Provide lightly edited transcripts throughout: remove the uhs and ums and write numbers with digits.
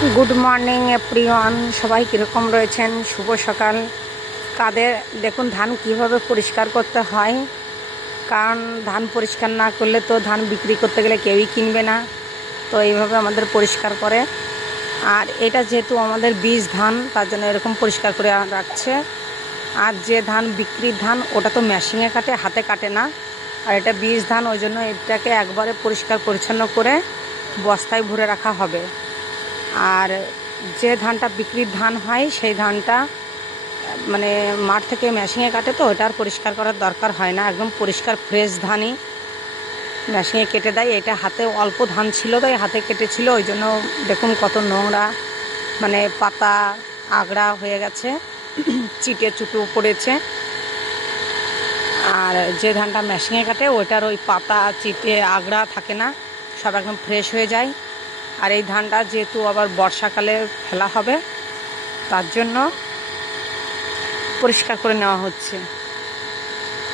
Good morning everyone, সবাই কীরকম রয়েছেন? শুভ সকাল। কাদের দেখুন ধান কিভাবে পরিষ্কার করতে হয়, কারণ ধান পরিষ্কার না করলে তো ধান বিক্রি করতে গেলে কেউই কিনবে না। তো এইভাবে আমাদের পরিষ্কার করে। আর এটা যেহেতু আমাদের বীজ ধান, তার জন্য এরকম পরিষ্কার করে রাখছে। আর যে ধান বিক্রির ধান, ওটা তো মেশিনে কাটে, হাতে কাটে না। আর এটা বীজ ধান, ওই জন্য এটাকে একবারে পরিষ্কার পরিচ্ছন্ন করে বস্তায় ভরে রাখা হবে। আর যে ধানটা বিক্রির ধান হয়, সেই ধানটা মানে মাঠ থেকে মেশিনে কাটে, তো ওটা আর পরিষ্কার করার দরকার হয় না। একদম পরিষ্কার ফ্রেশ ধানই মেশিনে কেটে দেয়। এটা হাতে অল্প ধান ছিল, তাই হাতে কেটেছিল, ওই জন্য দেখুন কত নোংরা, মানে পাতা আগড়া হয়ে গেছে, চিটে চুটো পড়েছে। আর যে ধানটা মেশিনে কাটে, ওইটার ওই পাতা চিটে আগড়া থাকে না, সব একদম ফ্রেশ হয়ে যায়। আর এই ধানটা যেহেতু আবার বর্ষাকালে ফেলা হবে, তার জন্য পরিষ্কার করে নেওয়া হচ্ছে।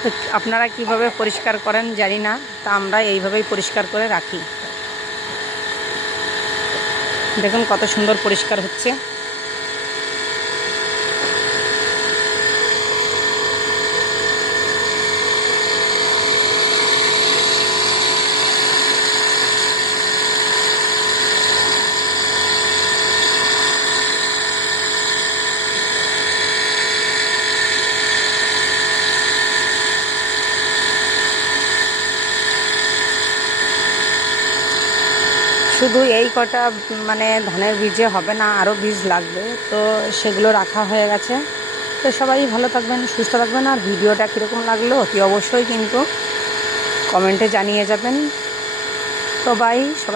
তো আপনারা কিভাবে পরিষ্কার করেন জানি না, তা আমরা এইভাবেই পরিষ্কার করে রাখি। দেখুন কত সুন্দর পরিষ্কার হচ্ছে। শুধু এই কটা মানে ধানের বীজে হবে না, আরও বীজ লাগবে, তো সেগুলো রাখা হয়ে গেছে। তো সবাই ভালো থাকবেন, সুস্থ থাকবেন। আর ভিডিওটা কীরকম লাগলো অতি অবশ্যই কিন্তু কমেন্টে জানিয়ে যাবেন। তো বাই।